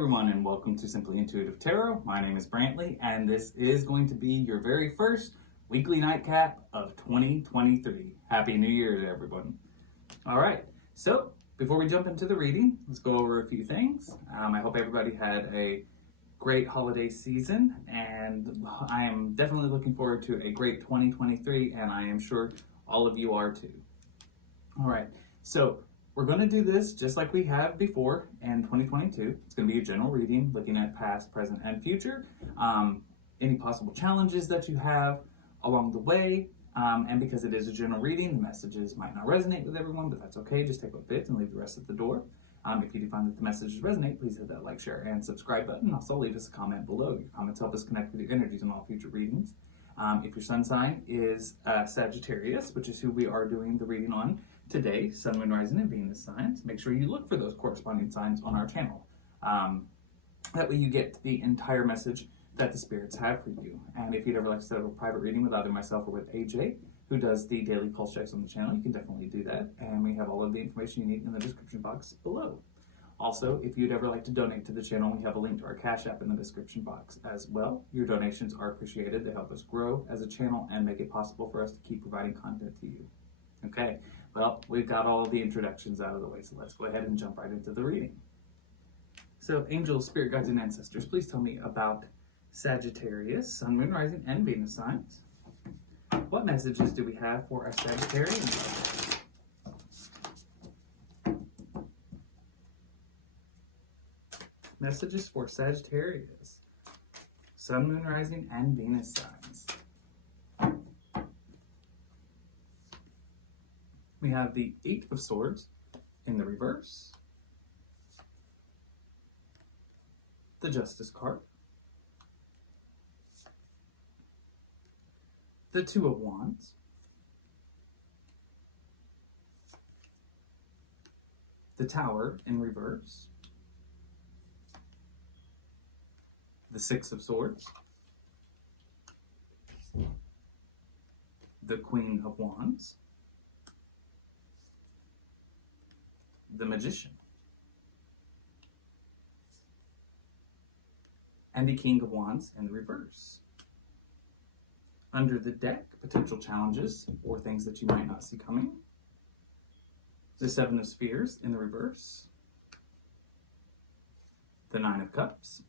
everyone, and welcome to Simply Intuitive Tarot. My name is Brantley, and this is going to be your very first weekly nightcap of 2023. Happy New Year to everyone. All right, so before we jump into the reading, let's go over a few things. I hope everybody had a great holiday season, and I am definitely looking forward to a great 2023, and I am sure all of you are too. All right, so we're going to do this just like we have before in 2022. It's going to be a general reading looking at past, present, and future. Any possible challenges that you have along the way. And because it is a general reading, the messages might not resonate with everyone, but that's okay. Just take what fits and leave the rest at the door. If you do find that the messages resonate, please hit that like, share, and subscribe button. Also, leave us a comment below. Your comments help us connect with your energies in all future readings. If your sun sign is Sagittarius, which is who we are doing the reading on today, Sun, Moon, Rising, and Venus signs, make sure you look for those corresponding signs on our channel. That way you get the entire message that the spirits have for you. And if you'd ever like to set up a private reading with either myself or with AJ, who does the daily pulse checks on the channel, you can definitely do that. And we have all of the information you need in the description box below. Also, if you'd ever like to donate to the channel, we have a link to our Cash App in the description box as well. Your donations are appreciated to help us grow as a channel and make it possible for us to keep providing content to you. Okay, well, we've got all the introductions out of the way, so let's go ahead and jump right into the reading. So, angels, spirit guides, and ancestors, please tell me about Sagittarius, Sun, Moon, Rising, and Venus signs. What messages do we have for our Sagittarians? Messages for Sagittarius, Sun, Moon, Rising, and Venus signs. We have the Eight of Swords in the reverse, the Justice card, the Two of Wands, the Tower in reverse, the Six of Swords, the Queen of Wands, the Magician, and the King of Wands in the reverse. Under the deck, potential challenges or things that you might not see coming. The Seven of Spheres in the reverse. The Nine of Cups.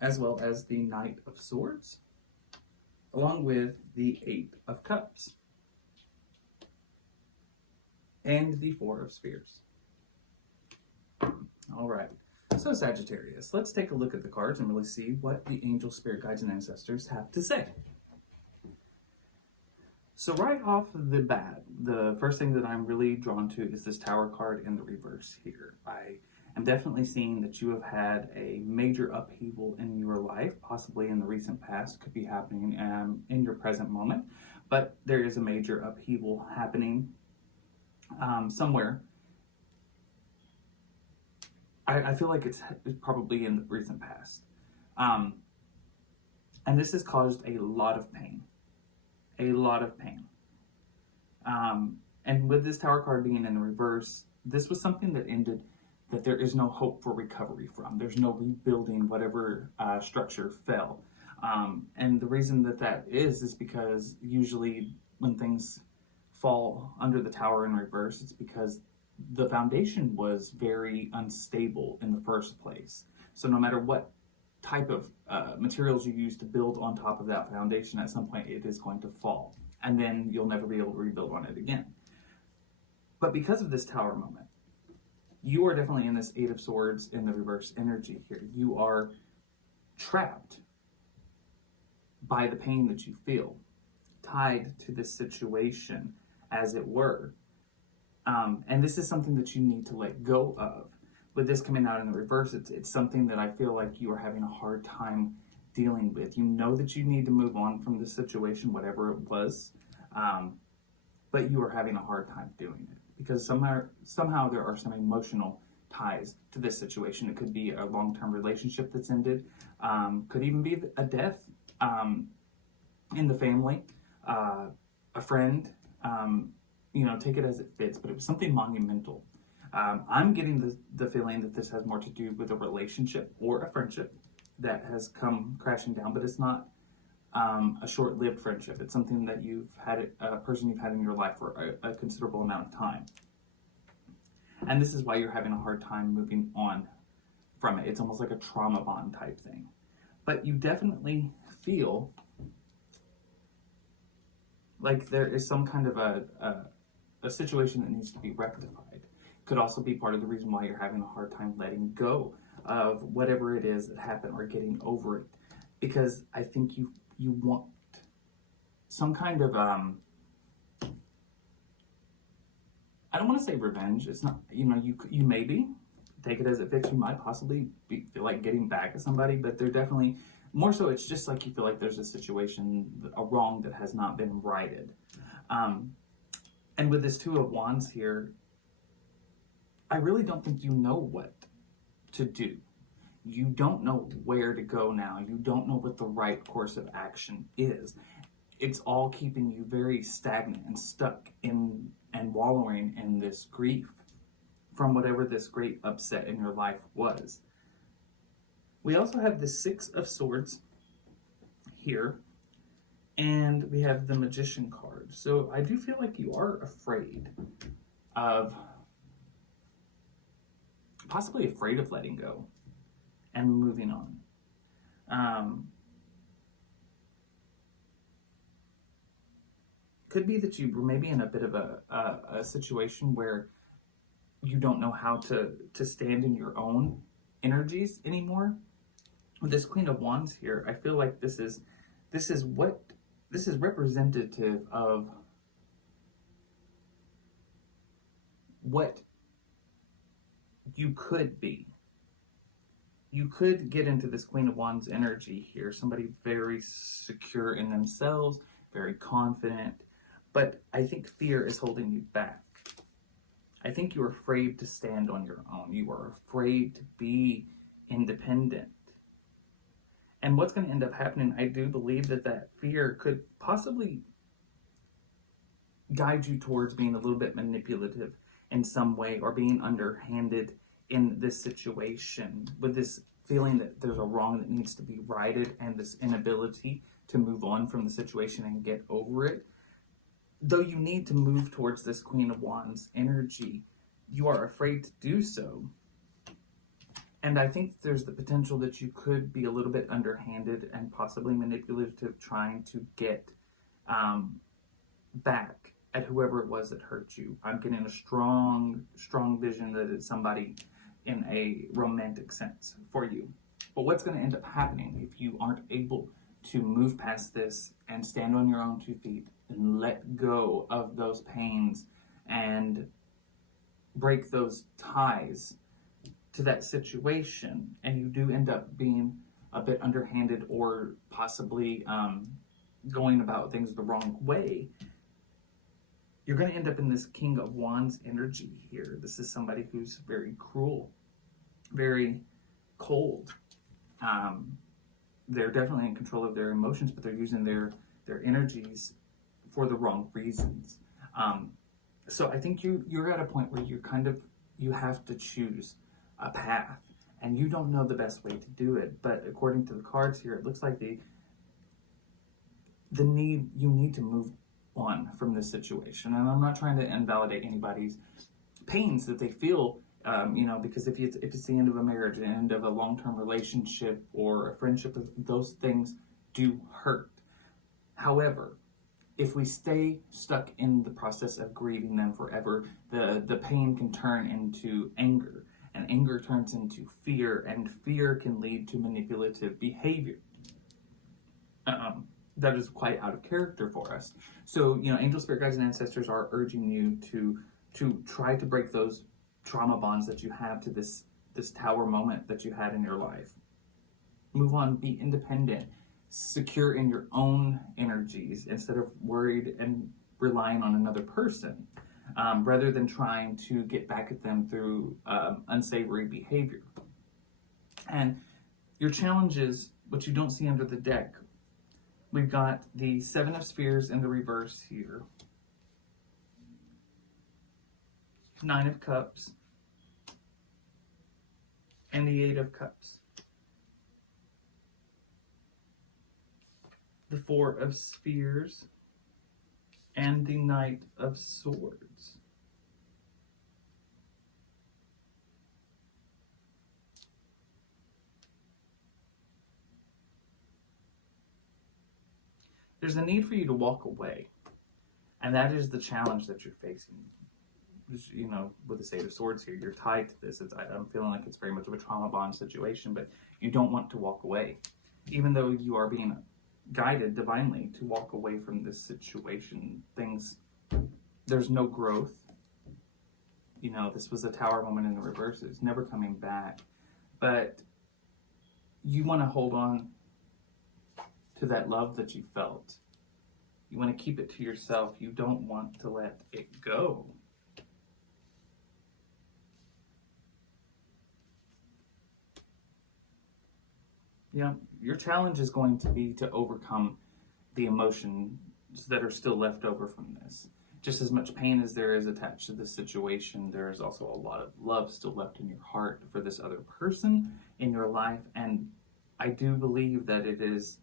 As well as the Knight of Swords. Along with the Eight of Cups. And the Four of Spheres. All right. So Sagittarius, let's take a look at the cards and really see what the angel, spirit guides, and ancestors have to say. So right off the bat, the first thing that I'm really drawn to is this Tower card in the reverse here. I am definitely seeing that you have had a major upheaval in your life, possibly in the recent past, could be happening in your present moment, but there is a major upheaval happening somewhere. I feel like it's probably in the recent past. And this has caused a lot of pain. A lot of pain. And with this Tower card being in the reverse, this was something that ended that there is no hope for recovery from. There's no rebuilding whatever structure fell. And the reason that is because usually when things fall under the Tower in reverse, it's because the foundation was very unstable in the first place. So no matter what type of materials you use to build on top of that foundation, at some point it is going to fall. And then you'll never be able to rebuild on it again. But because of this Tower moment, you are definitely in this Eight of Swords in the reverse energy here. You are trapped by the pain that you feel, tied to this situation, as it were. And this is something that you need to let go of. With this coming out in the reverse, it's something that I feel like you are having a hard time dealing with. You know that you need to move on from this situation, whatever it was, but you are having a hard time doing it because somehow there are some emotional ties to this situation. It could be a long-term relationship that's ended, could even be a death in the family, a friend. Take it as it fits, but it was something monumental. I'm getting the feeling that this has more to do with a relationship or a friendship that has come crashing down, but it's not a short-lived friendship. It's something that you've had, a person you've had in your life for a considerable amount of time. And this is why you're having a hard time moving on from it. It's almost like a trauma bond type thing. But you definitely feel like there is some kind of a situation that needs to be rectified. Could also be part of the reason why you're having a hard time letting go of whatever it is that happened or getting over it. Because I think you want some kind of, I don't want to say revenge. It's not, you maybe take it as it fits. You might possibly feel like getting back at somebody, but they're definitely, more so it's just like you feel like there's a situation, a wrong that has not been righted. And with this Two of Wands here, I really don't think you know what to do. You don't know where to go now. You don't know what the right course of action is. It's all keeping you very stagnant and stuck in and wallowing in this grief from whatever this great upset in your life was. We also have the Six of Swords here, and we have the Magician card. So I do feel like you are afraid of, possibly afraid of letting go and moving on. Could be that you were maybe in a bit of a situation where you don't know how to stand in your own energies anymore. With this Queen of Wands here, I feel like this is representative of what you could be. You could get into this Queen of Wands energy here, somebody very secure in themselves, very confident, but I think fear is holding you back. I think you're afraid to stand on your own. You are afraid to be independent. And what's going to end up happening, I do believe that fear could possibly guide you towards being a little bit manipulative in some way, or being underhanded in this situation, with this feeling that there's a wrong that needs to be righted and this inability to move on from the situation and get over it. Though you need to move towards this Queen of Wands energy, you are afraid to do so. And I think there's the potential that you could be a little bit underhanded and possibly manipulative, trying to get back at whoever it was that hurt you. I'm getting a strong vision that it's somebody in a romantic sense for you. But what's going to end up happening if you aren't able to move past this and stand on your own 2 feet and let go of those pains and break those ties to that situation, and you do end up being a bit underhanded or possibly going about things the wrong way, you're going to end up in this King of Wands energy here. This is somebody who's very cruel, very cold. They're definitely in control of their emotions, but they're using their energies for the wrong reasons. So I think you're at a point where you have to choose a path, and you don't know the best way to do it. But according to the cards here, it looks like you need to move on from this situation. And I'm not trying to invalidate anybody's pains that they feel, because if it's the end of a marriage, the end of a long-term relationship or a friendship, those things do hurt. However, if we stay stuck in the process of grieving them forever, the pain can turn into anger, and anger turns into fear, and fear can lead to manipulative behavior. That is quite out of character for us. So, angel, spirit guides, and ancestors are urging you to try to break those trauma bonds that you have to this tower moment that you had in your life. Move on, be independent, secure in your own energies instead of worried and relying on another person, rather than trying to get back at them through unsavory behavior. And your challenges, what you don't see under the deck, we've got the Seven of Spheres in the reverse here, Nine of Cups, and the Eight of Cups. The Four of Spheres and the Knight of Swords. There's a need for you to walk away, and that is the challenge that you're facing. You know, with the Eight of Swords here, you're tied to this. I'm feeling like it's very much of a trauma bond situation, but you don't want to walk away, even though you are being guided divinely to walk away from this situation. There's no growth. You know, this was a Tower moment in the reverse. It's never coming back, but you want to hold on to that love that you felt. You want to keep it to yourself. You don't want to let it go. Yeah, your challenge is going to be to overcome the emotions that are still left over from this. Just as much pain as there is attached to this situation, there is also a lot of love still left in your heart for this other person in your life. And I do believe that it is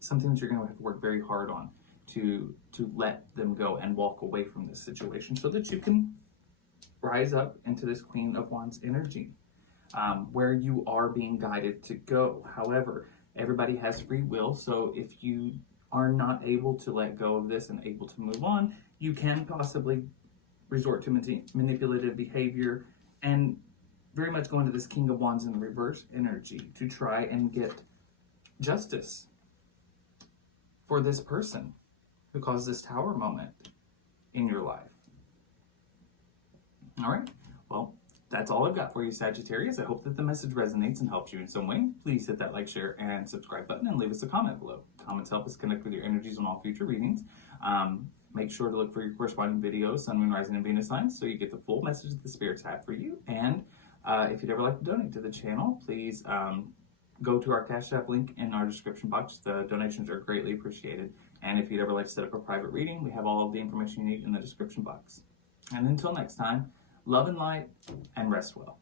something that you're going to have to work very hard on to let them go and walk away from this situation so that you can rise up into this Queen of Wands energy, where you are being guided to go. However, everybody has free will, so if you are not able to let go of this and able to move on, you can possibly resort to manipulative behavior and very much go into this King of Wands in reverse energy to try and get justice for this person who caused this Tower moment in your life. All right, well, that's all I've got for you, Sagittarius. I hope that the message resonates and helps you in some way. Please hit that like, share, and subscribe button and leave us a comment below. Comments help us connect with your energies on all future readings. Make sure to look for your corresponding videos, Sun, Moon, Rising, and Venus signs, so you get the full message that the spirits have for you. And if you'd ever like to donate to the channel, please go to our Cash App link in our description box. The donations are greatly appreciated. And if you'd ever like to set up a private reading, we have all of the information you need in the description box. And until next time, love and light, and rest well.